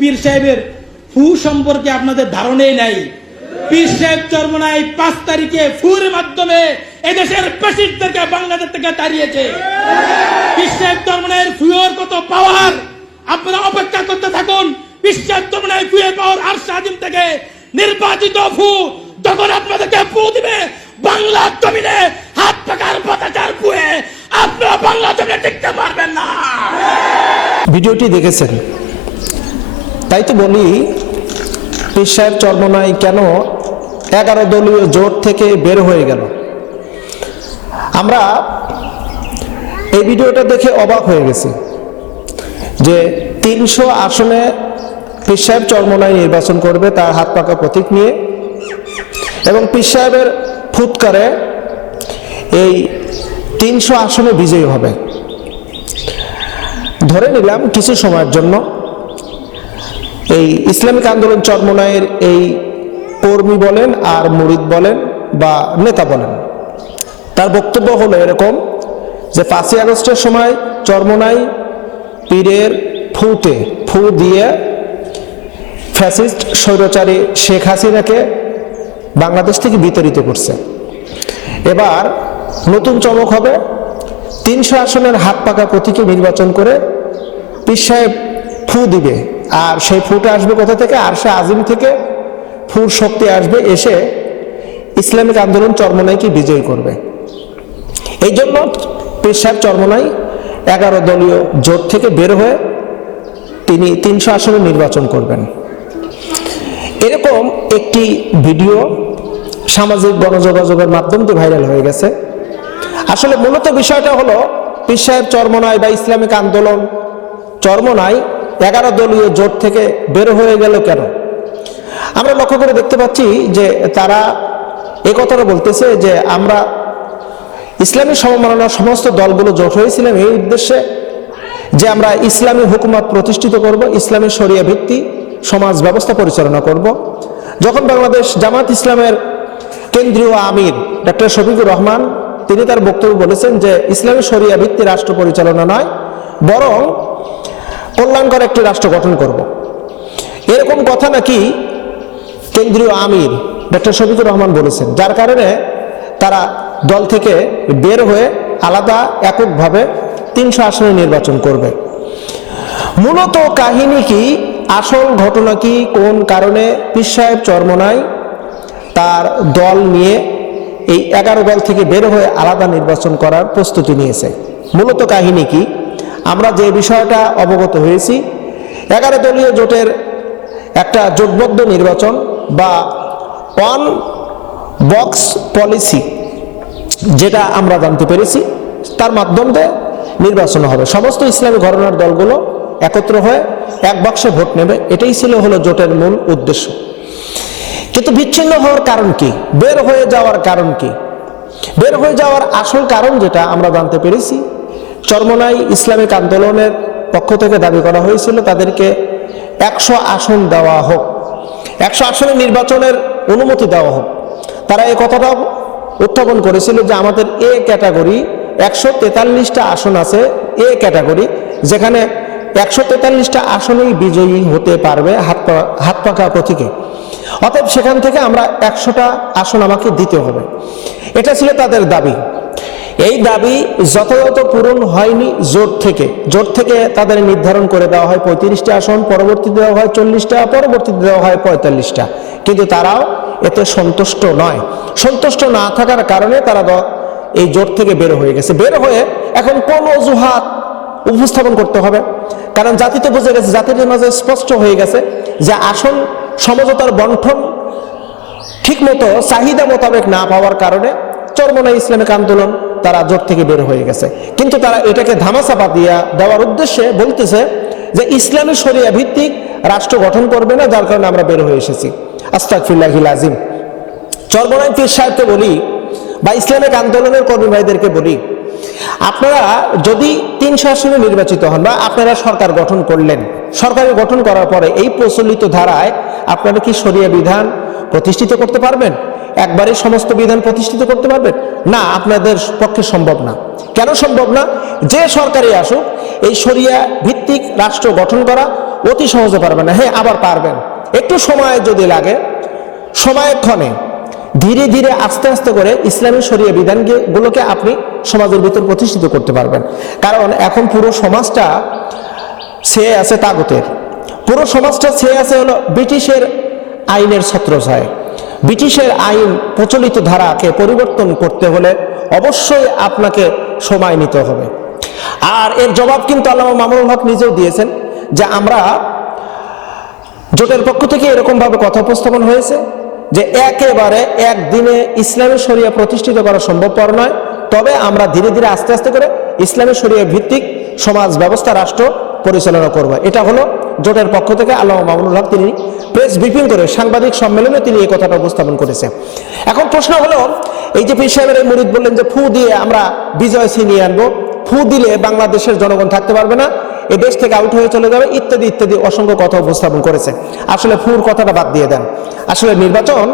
পীর সাহেবের ফু সম্পর্কে আপনাদের ধারণাই নাই। পীর সাহেব চরমোনাই 5 তারিখে ফুর মাধ্যমে এদেশের ফ্যাসিস্টদেরকে বাংলাদেশ থেকে তাড়িয়েছে। পীর সাহেব চরমোনাইয়ের ফুয়ের কত পাওয়ার, আপনারা অপেক্ষা করতে থাকুন। পীর সাহেব চরমোনাই ফুয়ের পাওয়ার আরশে আজিম থেকে নির্বাচিত ফু যখন আপনাদেরকে ফু দিবে বাংলা জমিনে হাত পাকার পতাকার ফুয়ে আপনারা বাংলা জমিনে টিকতে পারবেন না। ভিডিওটি দেখেছেন, তাই তো বলি পীর সাহেব চরমোনাই কেন 11 দলীয় জোট থেকে বের হয়ে গেল। আমরা এই ভিডিওটা দেখে অবাক হয়ে গেছি যে 300 আসনে পীর সাহেব চরমোনাই নির্বাচন করবে তার হাত পাকা প্রতীক নিয়ে, এবং পীর সাহেবের ফুৎকারে এই 300 আসনে বিজয়ী হবে। ধরে নিলাম কিছু সময়ের জন্য এই ইসলামিক আন্দোলন চরমোনাইয়ের এই কর্মী বলেন আর মুরিদ বলেন বা নেতা বলেন, তার বক্তব্য হলো এরকম যে 5ই আগস্টের সময় চরমোনাই পীরের ফুতে ফু দিয়ে ফ্যাসিস্ট স্বৈরাচারী শেখ হাসিনাকে বাংলাদেশ থেকে বিতাড়িত করছে। এবার নতুন চমক হবে, 300 আসনের হাত পাকা প্রতীকে নির্বাচন করে পীর সাহেব ফু দিবে, আর সেই ফুটা আসবে কোথা থেকে? আরশে আজিম থেকে ফুর শক্তি আসবে, এসে ইসলামিক আন্দোলন চরমোনাইকে বিজয়ী করবে। এই জন্য পীর সাহেব চরমোনাই 11 দলীয় জোট থেকে বের হয়ে তিনি 300 আসনে নির্বাচন করবেন। এরকম একটি ভিডিও সামাজিক গণযোগাযোগের মাধ্যম দিয়ে ভাইরাল হয়ে গেছে। আসলে মূলত বিষয়টা হলো পীর সাহেব চরমোনাই বা ইসলামিক আন্দোলন চরমোনাই 11 দলীয় জোট থেকে বের হয়ে গেল কেন? আমরা লক্ষ্য করে দেখতে পাচ্ছি যে তারা এ কথাটা বলতেছে যে আমরা ইসলামী সমমানার সমস্ত দলগুলো জোট হয়েছিলাম এই উদ্দেশ্যে যে আমরা ইসলামী হুকুমত প্রতিষ্ঠিত করব, ইসলামী শরিয়া ভিত্তিক সমাজ ব্যবস্থা পরিচালনা করব। যখন বাংলাদেশ জামাত ইসলামের কেন্দ্রীয় আমির ডক্টর শফিকুর রহমান তিনি তার বক্তব্য বলেছেন যে ইসলামী শরিয়া ভিত্তিক রাষ্ট্র পরিচালনা নয়, বরং কল্যাণকর একটি রাষ্ট্র গঠন করব। এরকম কথা নাকি কেন্দ্রীয় আমির ডক্টর শফিকুর রহমান বলেছেন, যার কারণে তারা দল থেকে বের হয়ে আলাদা এককভাবে 300 আসনে নির্বাচন করবে। মূলত কাহিনী কি, আসল ঘটনা কি, কোন কারণে পীর সাহেব চরমোনাই তার দল নিয়ে এই 11 দল থেকে বের হয়ে আলাদা নির্বাচন করার প্রস্তুতি নিয়েছে? মূলত কাহিনী কি? আমরা যে বিষয়টা অবগত হয়েছি, 11 দলীয় জোটের একটা জোটবদ্ধ নির্বাচন বা ওয়ান বক্স পলিসি যেটা আমরা জানতে পেরেছি, তার মাধ্যমে নির্বাচন হবে। সমস্ত ইসলামী ঘরানার দলগুলো একত্র হয়ে এক বাক্সে ভোট নেবে, এটাই ছিল হলো জোটের মূল উদ্দেশ্য। কিন্তু বিচ্ছিন্ন হওয়ার কারণ কি, বের হয়ে যাওয়ার কারণ কি? বের হয়ে যাওয়ার আসল কারণ যেটা আমরা জানতে পেরেছি, চরমোনাই ইসলামিক আন্দোলনের পক্ষ থেকে দাবি করা হয়েছিল তাদেরকে 100 আসন দেওয়া হোক, 100 আসনে নির্বাচনের অনুমতি দেওয়া হোক। তারা এই কথাটাও উত্থাপন করেছিল যে আমাদের এ ক্যাটাগরি 143টা আসন আছে, এ ক্যাটাগরি, যেখানে 143টা আসনেই বিজয়ী হতে পারবে হাত পাকা প্রতীকে। অতএব সেখান থেকে আমরা 100টা আসন আমাকে দিতে হবে, এটা ছিল তাদের দাবি। এই দাবি যথাযথ পূরণ হয়নি। জোট থেকে তাদের নির্ধারণ করে দেওয়া হয় 35টা আসন, পরবর্তীতে দেওয়া হয় 40টা, পরবর্তীতে দেওয়া হয় 45টা। কিন্তু তারাও এতে সন্তুষ্ট নয়। সন্তুষ্ট না থাকার কারণে তারা এই জোট থেকে বের হয়ে গেছে। বের হয়ে এখন কোন অজুহাত উপস্থাপন করতে হবে? কারণ জাতিতে বুঝে গেছে, জাতির মাঝে স্পষ্ট হয়ে গেছে যে আসন সমঝোতার বন্টন ঠিকমতো চাহিদা মোতাবেক না পাওয়ার কারণে চরমোনাই ইসলামিক আন্দোলন তারা জোট থেকে বের হয়ে গেছে। কিন্তু তারা এটাকে ধামাচাপা দেওয়ার উদ্দেশ্যে বলতেছে যে ইসলামী শরিয়া ভিত্তিক রাষ্ট্র গঠন করবে না, যার কারণে আমরা বের হয়ে এসেছি। আস্তাগফিরুল্লাহিল আযীম। চরমোনাই পীর সাহেবকে বলি বা ইসলামিক আন্দোলনের কর্মী ভাইদেরকে বলি, আপনারা যদি 300 আসনে নির্বাচিত হন বা আপনারা সরকার গঠন করলেন, সরকার গঠন করার পরে এই প্রচলিত ধারায় আপনারা কি শরিয়া বিধান প্রতিষ্ঠিত করতে পারবেন? একবারে সমস্ত বিধান প্রতিষ্ঠিত করতে পারবেন না? আপনাদের পক্ষে সম্ভব না। কেন সম্ভব না? যে সরকারই আসুক, এই শরিয়া ভিত্তিক রাষ্ট্র গঠন করা অতি সহজে পারবেন না। হ্যাঁ, আবার পারবেন, একটু সময় যদি লাগে, সময়ক্ষণে ধীরে ধীরে আস্তে আস্তে করে ইসলামী শরীয় বিধানগুলোকে আপনি সমাজের ভিতর প্রতিষ্ঠিত করতে পারবেন। কারণ এখন পুরো সমাজটা ছেয়ে আছে তাগুতের, পুরো সমাজটা ছেয়ে আছে হলো ব্রিটিশের আইনের ছত্রছায়ায়। ব্রিটিশের আইন প্রচলিত ধারাকে পরিবর্তন করতে হলে অবশ্যই আপনাকে সময় নিতে হবে। আর এর জবাব কিন্তু আল্লামা মামুনুল হক নিজেও দিয়েছেন যে আমরা জোটের পক্ষ থেকে এরকমভাবে কথা উপস্থাপন হয়েছে যে একেবারে একদিনে ইসলামী শরিয়া প্রতিষ্ঠিত করা সম্ভবপর নয়, তবে আমরা ধীরে ধীরে আস্তে আস্তে করে ইসলামী শরিয়া ভিত্তিক সমাজ ব্যবস্থা রাষ্ট্র পরিচালনা করব। এটা হলো জোটের পক্ষ থেকে আল্লামা মামুনুল হক তিনি প্রেস ব্রিফিং করে সাংবাদিক সম্মেলনে তিনি এই কথাটা উপস্থাপন করেছেন। এখন প্রশ্ন হলো, এই যে পীর সাহেবের এই মুরিদ বললেন যে ফু দিয়ে আমরা বিজয় ছিনিয়ে আনবো, ফু দিলে বাংলাদেশের জনগণ থাকতে পারবে না, এ দেশ থেকে আউট হয়ে চলে যাবে, ইত্যাদি ইত্যাদি অসংখ্য কথা উপস্থাপন করেছে। আসলে ফুর কথাটা বাদ দিয়ে দেন। আসলে নির্বাচন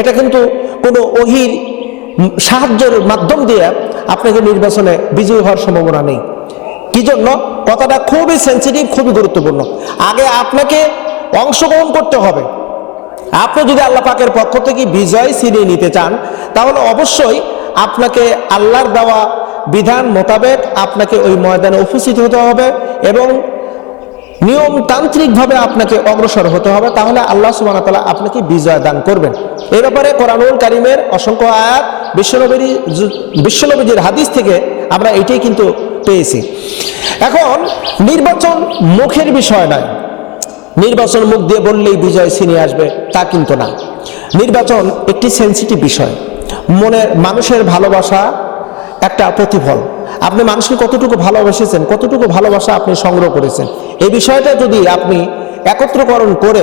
এটা কিন্তু কোনো ওহির সাহায্যের মাধ্যম দিয়ে আপনাকে নির্বাচনে বিজয়ী হওয়ার সম্ভাবনা নেই। কি জন্য? কথাটা খুবই সেন্সিটিভ, খুবই গুরুত্বপূর্ণ। আগে আপনাকে অংশগ্রহণ করতে হবে। আপনি যদি আল্লাহ পাকের পক্ষ থেকে বিজয় ছিনিয়ে নিতে চান, তাহলে অবশ্যই আপনাকে আল্লাহর দেওয়া বিধান মোতাবেক আপনাকে ওই ময়দানে উপস্থিত হতে হবে এবং নিয়মতান্ত্রিকভাবে আপনাকে অগ্রসর হতে হবে। তাহলে আল্লাহ সুবহানাহু ওয়া তাআলা আপনাকে বিজয় দান করবেন। এই ব্যাপারে কোরআনুল কারীমের অসংখ্য আয়াত, বিশ্বনবীর হাদিস থেকে আমরা এটাই কিন্তু পেয়েছি। এখন নির্বাচন মুখের বিষয় নয়, নির্বাচন মুখ দিয়ে বললেই বিজয় ছিনিয়ে আসবে তা কিন্তু না। নির্বাচন একটি সেন্সিটিভ বিষয়। মনের মানুষের ভালোবাসা একটা প্রতিফল। আপনি মানুষকে কতটুকু ভালোবেসেছেন, কতটুকু ভালোবাসা আপনি সংগ্রহ করেছেন, এই বিষয়টা যদি আপনি একত্রকরণ করে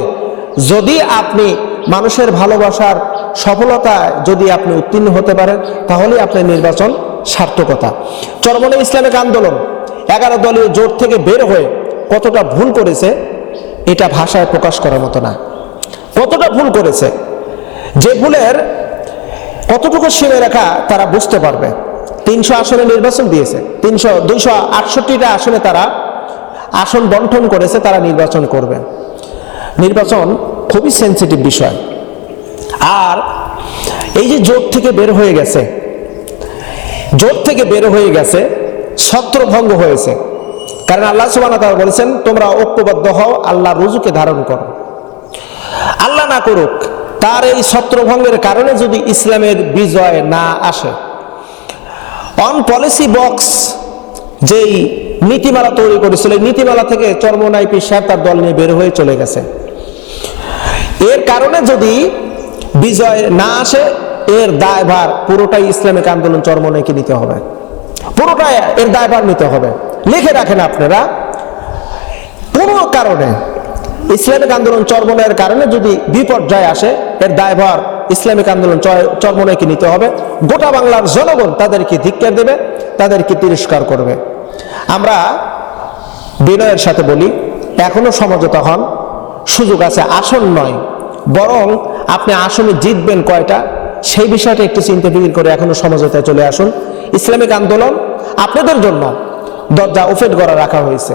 যদি আপনি মানুষের ভালোবাসার সফলতায় যদি আপনি উত্তীর্ণ হতে পারেন, তাহলে আপনার নির্বাচন সার্থকতা। চরমনাই ইসলামিক আন্দোলন 11 দলীয় জোট থেকে বের হয়ে কতটা ভুল করেছে এটা ভাষায় প্রকাশ করার মতো না। কতটা ভুল করেছে, যে ভুলের কতটুকু সীমারেখা তারা বুঝতে পারবে। 300 আসনে নির্বাচন দিয়েছে, 268টা আসনে তারা আসন বন্টন করেছে, তারা নির্বাচন করবে। নির্বাচন খুবই সেন্সিটিভ বিষয়। আর এই যে জোট থেকে বের হয়ে গেছে, জোট থেকে বের হয়ে গেছে, ছত্রভঙ্গ হয়েছে। কারণ আল্লাহ সুবহানাহু ওয়া তাআলা বলেছেন তোমরা ঐক্যবদ্ধ হও, আল্লাহ রুজুকে ধারণ করো। আল্লাহ না করুক, তার এই ছত্রভঙ্গের কারণে যদি ইসলামের বিজয় না আসে, অন পলিসি বক্স যেই নীতিমালা তৈরি করেছিল, এই নীতিমালা থেকে চরমনাই পীর সাহেব তার দল নিয়ে বের হয়ে চলে গেছে। এর কারণে যদি বিজয় না আসে, এর দায়ভার পুরোটাই ইসলামিক আন্দোলন চরমনাইকে নিতে হবে, পুরোটাই এর দায়ভার নিতে হবে। লিখে রাখেন আপনারা, কোনো কারণে ইসলামিক আন্দোলন চরমনাইয়ের কারণে যদি বিপর্যয় আসে, এর দায়ভার ইসলামিক আন্দোলন চরমনাইকে নিতে হবে। গোটা বাংলার জনগণ তাদেরকে ধিক্কার দেবে, তাদেরকে তিরস্কার করবে। আমরা বিনয়ের সাথে বলি, এখনো সমঝোতা হন, সুযোগ আছে। আসন নয়, বরং আপনি আসনে জিতবেন কয়টা সেই বিষয়টা একটু চিন্তা ফিকির করে এখনো সমঝোতায় চলে আসুন। ইসলামিক আন্দোলন আপনাদের জন্য দরজা ওপেন করা রাখা হয়েছে।